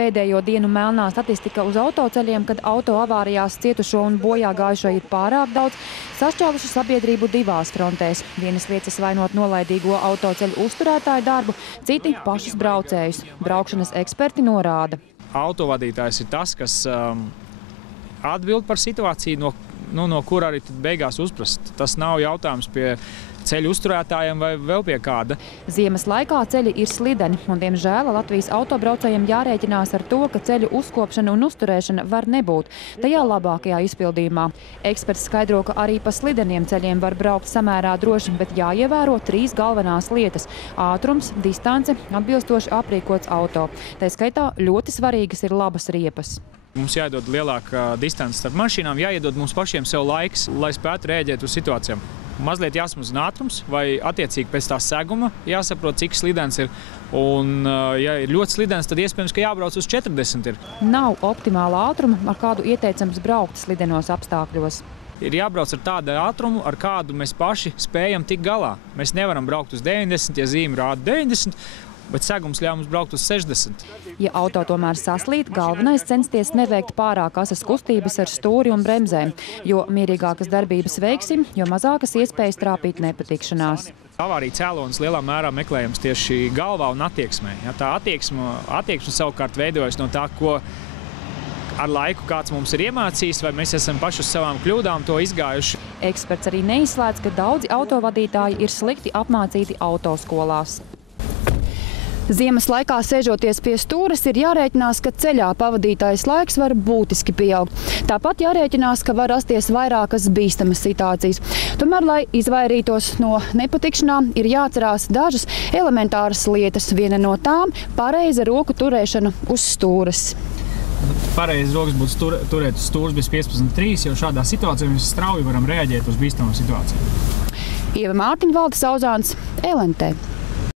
pēdējo dienu melnā statistika uz autoceļiem, kad auto avārijās cietušo un bojā gājušo ir pārāk daudz, sašķēluši sabiedrību divās frontēs. Vienas liecas vainot nolaidīgo autoceļu uzturētāju darbu, citi pašus braucējus. Braukšanas eksperti norāda. Autovadītājs ir tas, kas atbild par situāciju, no kur arī beigās uzprast. Tas nav jautājums pie ceļu uzturētājiem vai vēl pie kāda. Ziemas laikā ceļi ir slideni, un, diemžēl, Latvijas autobraucējiem jārēķinās ar to, ka ceļu uzkopšana un uzturēšana var nebūt tajā labākajā izpildījumā. Eksperts skaidro, ka arī pa slideniem ceļiem var braukt samērā droši, bet jāievēro 3 galvenās lietas – ātrums, distance, atbilstoši aprīkots auto. Tā skaitā ļoti svarīgas ir labas riepas. Mums jāiedod lielāka distance starp mašīnām, jāiedod mums pašiem sev laiks, lai spētu rēģēt uz situācijām. Mazliet jāsamazina ātrums, vai attiecīgi pēc tā seguma jāsaprot, cik slidens ir. Un, ja ir ļoti slidens, tad iespējams, ka jābrauc uz 40 ir. Nav optimāla ātruma, ar kādu ieteicams braukt slidenos apstākļos. Ir jābrauc ar tādu ātrumu, ar kādu mēs paši spējam tikt galā. Mēs nevaram braukt uz 90, ja zīme rāda 90, bet segums ļauj mums braukt uz 60. Ja auto tomēr saslīd, galvenais censties neveikt pārāk asas kustības ar stūri un bremzēm, jo mierīgākas darbības veiksim, jo mazākas iespējas trāpīt nepatikšanās. Avārija cēlonis lielā mērā meklējams tieši galvā un attieksmē. Ja, tā attieksme savukārt veidojas no tā, ko ar laiku kāds mums ir iemācījis, vai mēs esam paši uz savām kļūdām to izgājuši. Eksperts arī neizslēdz, ka daudzi autovadītāji ir slikti apmācīti autoskolās. Ziemas laikā sēžoties pie stūres ir jārēķinās, ka ceļā pavadītais laiks var būtiski pieaugt. Tāpat jārēķinās, ka var rasties vairākas bīstamas situācijas. Tomēr, lai izvairītos no nepatikšanām, ir jāatcerās dažas elementāras lietas. Viena no tām – pareiza roku turēšana uz stūres. Pareizi rokas būtu turēt uz stūres bez 15.3, jo šādā situācijā mēs strauji varam reaģēt uz bīstamu situāciju. Ieva Mārtiņa, Valdis Auzāns, LNT.